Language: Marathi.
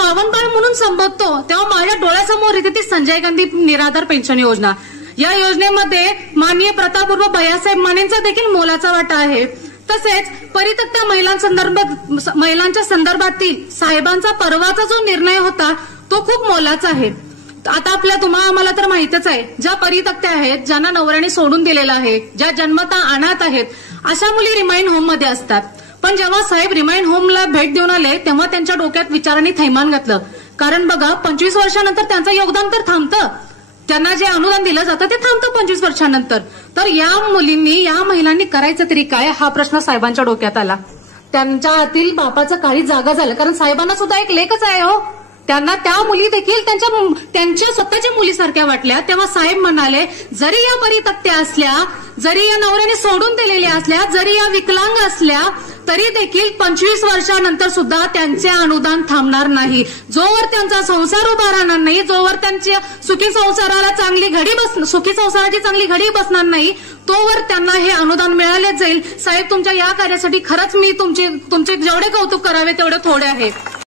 श्रावणबाळ म्हणून संबोधतो तेव्हा माझ्या डोळ्यासमोर येते ती संजय गांधी निराधार पेन्शन योजना। या योजनेमध्ये माननीय प्रतापपूर्व भैयासाहेब मानेंचा देखील मोलाचा वाटा आहे। तसेच परित्यक्त्या महिलांच्या संदर्भातील साहेबांचा परवाचा जो निर्णय होता तो खूप मोलाचा आहे। आता आम्हाला तर माहितच आहे, ज्या परित्यक्त्या आहेत, ज्यांना नवऱ्याने सोडून दिलेलं आहे, ज्या जन्मता अनाथ आहेत, अशा मुली रिमाइंड होम मध्ये असतात। पण जेव्हा साहेब रिमाइंड होमला भेट देऊन आले तेव्हा त्यांच्या डोक्यात विचारांनी थैमान घातलं। कारण बघा 25 वर्षानंतर त्यांचं योगदान तर थांबतं, त्यांना जे अनुदान दिलं जातं ते थांबतं 25 वर्षानंतर। तर या मुलींनी, या महिलांनी करायचं तरी काय, हा प्रश्न साहेबांच्या डोक्यात आला। त्यांच्या हातील बापाचं काही जागा झालं, कारण साहेबांना सुद्धा एक लेखच आहे हो। त्यांना त्या मुली देखील त्यांच्या स्वतःच्या मुलीसारख्या वाटल्या। तेव्हा साहेब म्हणाले, जरी या परित्यक्त्या असल्या, जरी या नवऱ्याने सोडून दिलेल्या असल्या, जरी या विकलांग असल्या, तरी देखील 25 वर्षानंतर सुद्धा त्यांचे अनुदान थांबणार नाही। जोवर त्यांचा संसार उभा राहणार नाही, जोवर त्यांच्या सुखी संसाराची चांगली घडी बसणार नाही, तोवर त्यांना हे अनुदान मिळालेच जाईल। साहेब, तुमच्या या कार्यासाठी खरंच मी तुमचे जेवढे कौतुक करावे तेवढे थोडे आहे।